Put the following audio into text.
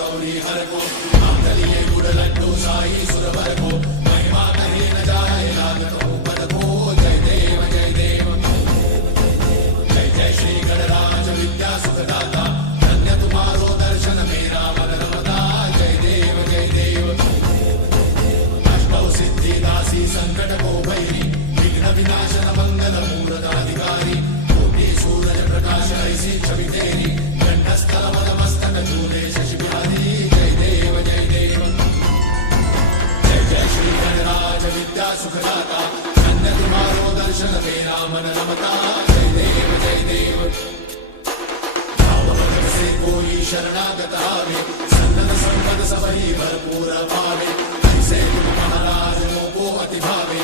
गौरी हर को मांगलिये गुड़ लड्डू साई सुरवर को महिमा कहे न जाए लागत हो पद को जय देव जय देव जय जय श्री गणराज विद्या सुखदाता धन्य तुम्हारो दर्शन मेरा मन रमता जय देव जय देव अष्टौ सिद्धि दासी संकट को भैरी विघ्न विनाशन मंगल मूर्धाधिकारी कोटि सूरज प्रकाश ऐसी छवि तेरी कंठस्थल मद मस्तक झूले शशि बिहारी जय देव जय देव जय जय श्री गणराज विद्या सुखदाता धन्य तुम्हारो दर्शन मेरा मन रमता जय देव जय देव भाव भगत से कोई शरणागत आवे सन्नत संपद सबही भरपूर पावे ऐसे तुम महाराज मोको अति भावे